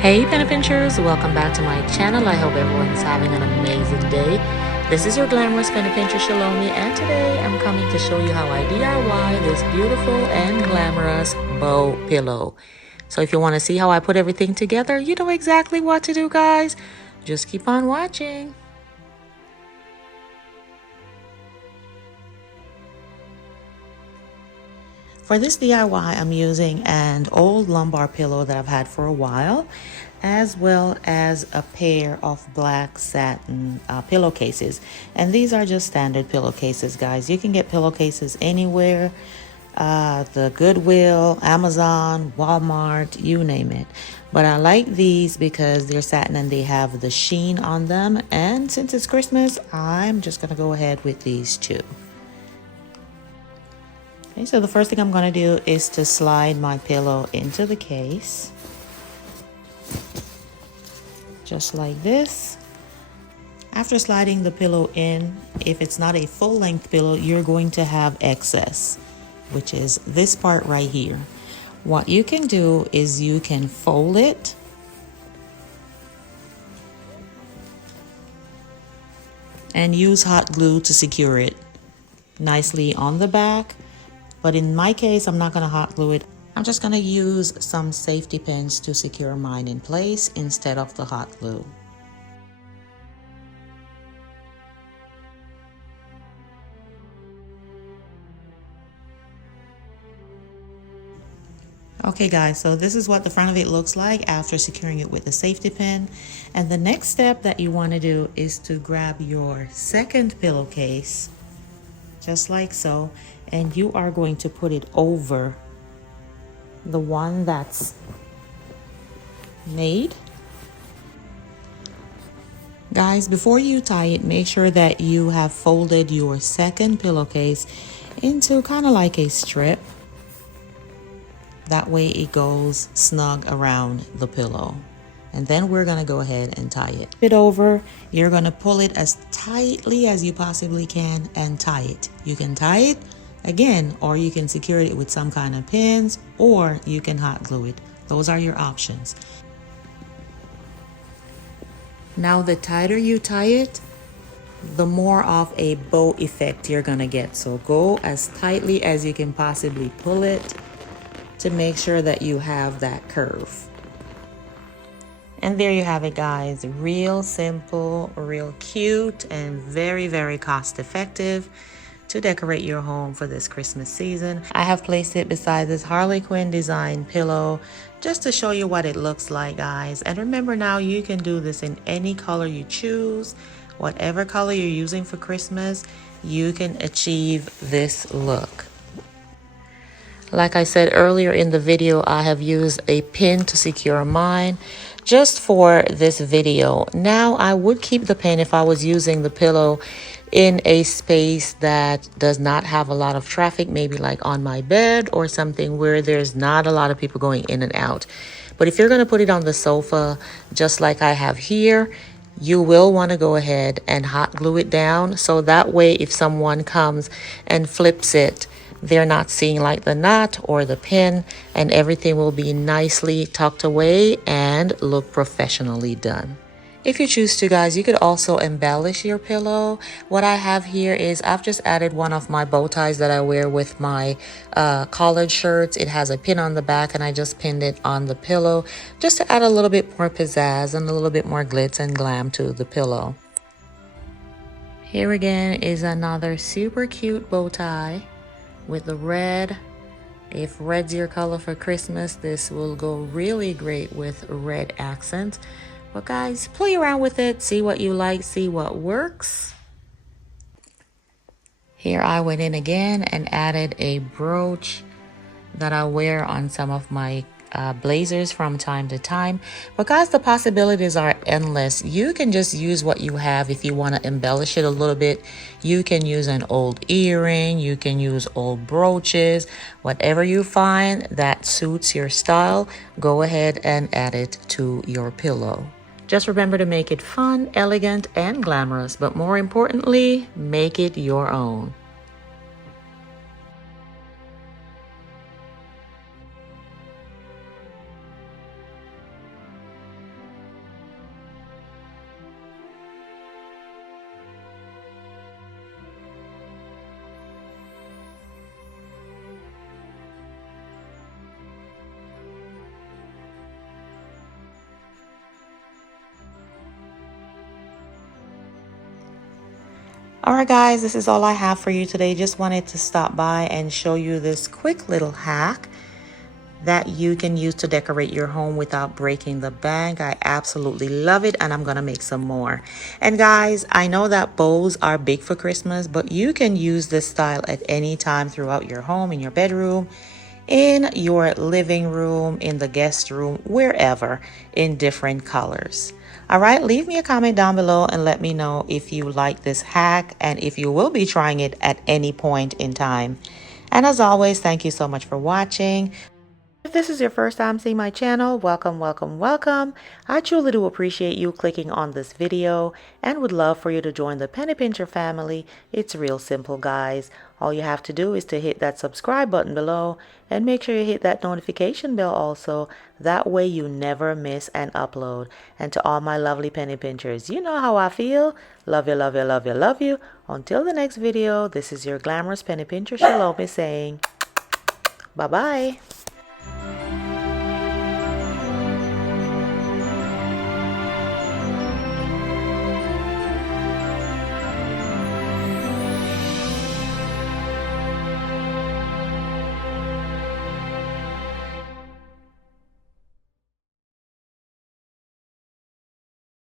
Hey penny pinchers, welcome back to my channel. I hope everyone's having an amazing day. This is your glamorous penny pincher Shalomie, and today I'm coming to show you how I DIY this beautiful and glamorous bow pillow. So if you want to see how I put everything together, you know exactly what to do, guys. Just keep on watching. For this DIY, I'm using an old lumbar pillow that I've had for a while, as well as a pair of black satin pillowcases. And these are just standard pillowcases, guys. You can get pillowcases anywhere, the Goodwill, Amazon, Walmart, you name it. But I like these because they're satin and they have the sheen on them. And since it's Christmas, I'm just going to go ahead with these two. Okay, so the first thing I'm going to do is to slide my pillow into the case. Just like this. After sliding the pillow in, if it's not a full-length pillow, you're going to have excess, which is this part right here. What you can do is you can fold it and use hot glue to secure it nicely on the back. But in my case, I'm not going to hot glue it. I'm just going to use some safety pins to secure mine in place instead of the hot glue. Okay guys, so this is what the front of it looks like after securing it with the safety pin. And the next step that you want to do is to grab your second pillowcase, just like so, and you are going to put it over the one that's made. Guys, before you tie it, make sure that you have folded your second pillowcase into kind of like a strip. That way it goes snug around the pillow. And then we're going to go ahead and tie it. Flip it over. You're going to pull it as tightly as you possibly can and tie it. You can tie it again, or you can secure it with some kind of pins, or you can hot glue it. Those are your options. Now, the tighter you tie it, the more of a bow effect you're going to get. So go as tightly as you can possibly pull it to make sure that you have that curve. And there you have it, guys. Real simple, real cute, and very, very cost effective to decorate your home for this Christmas season. I have placed it beside this Harley Quinn design pillow just to show you what it looks like, guys. And remember, now you can do this in any color you choose. Whatever color you're using for Christmas, you can achieve this look. Like I said earlier in the video, I have used a pin to secure mine just for this video. Now, I would keep the pin if I was using the pillow in a space that does not have a lot of traffic, maybe like on my bed or something where there's not a lot of people going in and out. But if you're going to put it on the sofa, just like I have here, you will want to go ahead and hot glue it down. So that way, if someone comes and flips it, they're not seeing like the knot or the pin, and everything will be nicely tucked away and look professionally done. If you choose to, guys, you could also embellish your pillow. What I have here is I've just added one of my bow ties that I wear with my collared shirts. It has a pin on the back, and I just pinned it on the pillow just to add a little bit more pizzazz and a little bit more glitz and glam to the pillow. Here again is another super cute bow tie with the red. If red's your color for Christmas, this will go really great with red accents. But guys, play around with it, see what you like, see what works. Here I went in again and added a brooch that I wear on some of my blazers from time to time. But guys, the possibilities are endless. You can just use what you have. If you want to embellish it a little bit, you can use an old earring, you can use old brooches, whatever you find that suits your style, go ahead and add it to your pillow. Just remember to make it fun, elegant, and glamorous, but more importantly, make it your own. Alright guys, this is all I have for you today. Just wanted to stop by and show you this quick little hack that you can use to decorate your home without breaking the bank. I absolutely love it, and I'm gonna make some more. And guys, I know that bows are big for Christmas, but you can use this style at any time throughout your home, in your bedroom, in your living room, in the guest room, wherever, in different colors. All right, leave me a comment down below and let me know if you like this hack and if you will be trying it at any point in time. And as always, thank you so much for watching. If this is your first time seeing my channel, welcome, welcome, welcome. I truly do appreciate you clicking on this video and would love for you to join the Penny Pincher family. It's real simple, guys. All you have to do is to hit that subscribe button below and make sure you hit that notification bell also. That way you never miss an upload. And to all my lovely Penny Pinchers, you know how I feel. Love you, love you, love you, love you. Until the next video, this is your Glamorous Penny Pincher, ChelomieC, saying bye-bye.